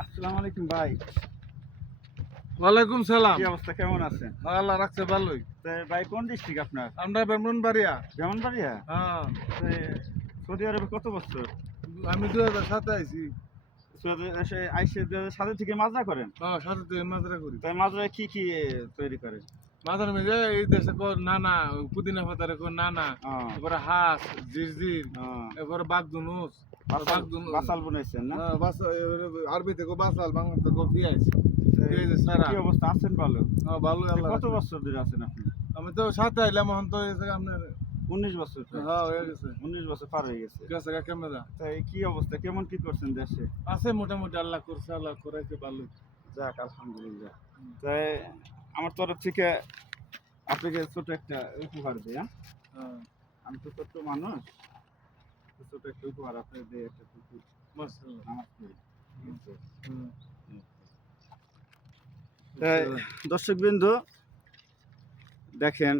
আসসালামু আলাইকুম ভাই। ওয়ালাইকুম সালাম। কি অবস্থা, কেমন আছেন? আল্লাহ রাখছে ভালোই। তো ভাই কোন ডিস্ট্রিক্ট আপনার? আমরা ব্রাহ্মণবাড়িয়া। ব্রাহ্মণবাড়িয়া? হ্যাঁ, তো সৌদি আরবে কত বছর? আমি 2007 আইছি। সৌদি এসে আইসে 2007 থেকে মাজরা করেন? হ্যাঁ, সাথে থেকে মাজরা করি। তাই মাজরায় কি কি তৈরি করেন? মাঝার মধ্যে এই দেশে নানা, পুদিনা পাতারে নানা, এরপরে হাঁস, জিরজির, এরপরে বাগদুনুস, বাসাল বানাইছেন না? আরবি থেকে বাসাল, বাংলা থেকে পেঁয়াজ। কি অবস্থা, আছেন ভালো? হ্যাঁ, ভালোই আল্লাহ। কত বছর ধরে আছেন আপনি? আমি তো সাথে আইলাম, এখন তো আপনার 19 বছর? হ্যাঁ হয়ে গেছে। 19 বছর পার হয়ে গেছে। গেছে গা ক্যামেরা তাই কি অবস্থা, কেমন কি করছেন দেশে? আছে মোটামুটি, আল্লাহ করছে, আল্লাহ করাইছে ভালোই। যাক আলহামদুলিল্লাহ। তাই আমার তরফ থেকে আপনাকে ছোট একটা উপহার দিই। হ্যাঁ, আমি তো ছোট্ট মানুষ, ছোট একটা উপহার আপনাকে দিই, একটা কুকুর মাশাআল্লাহ। নামাজ পড়ি। ঠিক আছে? হুম। তাই দর্শকবৃন্দ দেখেন,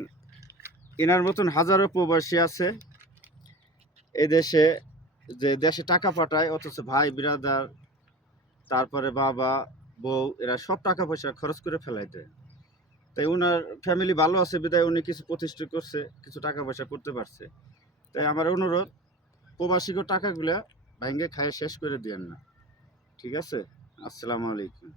এনার মতন হাজারো প্রবাসী আছে এই দেশে, যে দেশে টাকা পাঠায় অথচ ভাই বিরাদার, তারপরে বাবা বউ, এরা সব টাকা পয়সা খরচ করে ফেলাই দেয়। তাই ওনার ফ্যামিলি ভালো আছে বিদায় উনি কিছু প্রতিষ্ঠা করছে, কিছু টাকা পয়সা করতে পারছে। তাই আমার অনুরোধ, প্রবাসীকে টাকাগুলা ভাঙ্গে খায় শেষ করে দিয়েন না। ঠিক আছে? আসসালামু আলাইকুম।